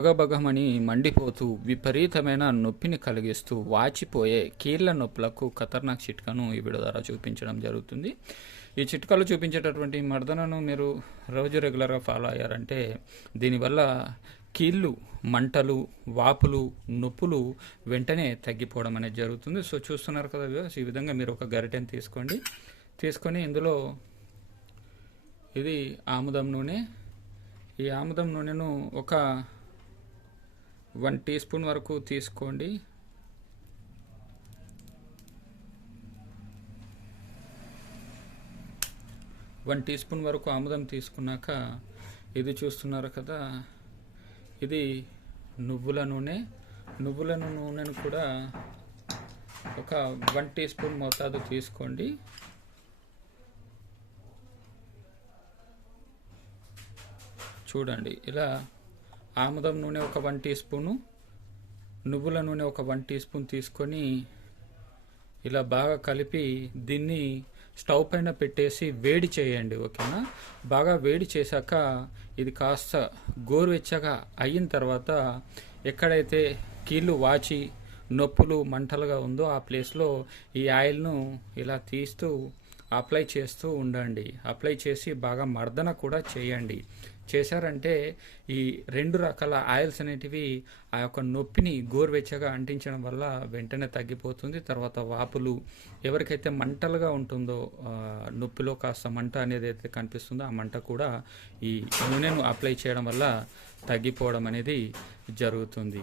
బగబగమని మండిపోతూ విపరీతమైన నొప్పిని కలిగిస్తూ వాచిపోయే కీళ్ళ నొప్పులకు ఖతర్నాక్ చిట్కాను ఈ వీడియో ద్వారా చూపించడం జరుగుతుంది. ఈ చిట్కాలు చూపించేటటువంటి మర్దనను మీరు రోజు రెగ్యులర్గా ఫాలో అయ్యారంటే దీనివల్ల కీళ్ళు మంటలు వాపులు నొప్పులు వెంటనే తగ్గిపోవడం అనేది జరుగుతుంది. సో చూస్తున్నారు కదా ఈ విధంగా మీరు ఒక గరిటెని తీసుకోండి. తీసుకొని ఇందులో ఇది ఆముదం నూనె. ఈ ఆముదం నూనెను ఒక వన్ టీ స్పూన్ వరకు తీసుకోండి. వన్ టీ స్పూన్ వరకు ఆముదం తీసుకున్నాక ఇది చూస్తున్నారు కదా ఇది నువ్వుల నూనె. నువ్వుల నూనెను కూడా ఒక వన్ టీ స్పూన్ మోతాదు తీసుకోండి. చూడండి ఇలా ఆముదం నూనె ఒక వన్ టీ స్పూను నువ్వుల నూనె ఒక వన్ టీ స్పూన్ తీసుకొని ఇలా బాగా కలిపి దీన్ని స్టవ్ పైన పెట్టేసి వేడి చేయండి ఓకేనా? బాగా వేడి చేశాక ఇది కాస్త గోరువెచ్చగా అయిన తర్వాత ఎక్కడైతే కీళ్ళు వాచి నొప్పులు మంటలుగా ఉందో ఆ ప్లేస్లో ఈ ఆయిల్ను ఇలా తీస్తూ అప్లై చేస్తూ ఉండండి. అప్లై చేసి బాగా మర్దన కూడా చేయండి. చేశారంటే ఈ రెండు రకాల ఆయిల్స్ అనేటివి ఆ యొక్క నొప్పిని గోరువెచ్చగా అంటించడం వల్ల వెంటనే తగ్గిపోతుంది. తర్వాత వాపులు ఎవరికైతే మంటలుగా ఉంటుందో నొప్పిలో కాస్త మంట అనేది అయితే కనిపిస్తుందో ఆ మంట కూడా ఈ నూనెను అప్లై చేయడం వల్ల తగ్గిపోవడం అనేది జరుగుతుంది.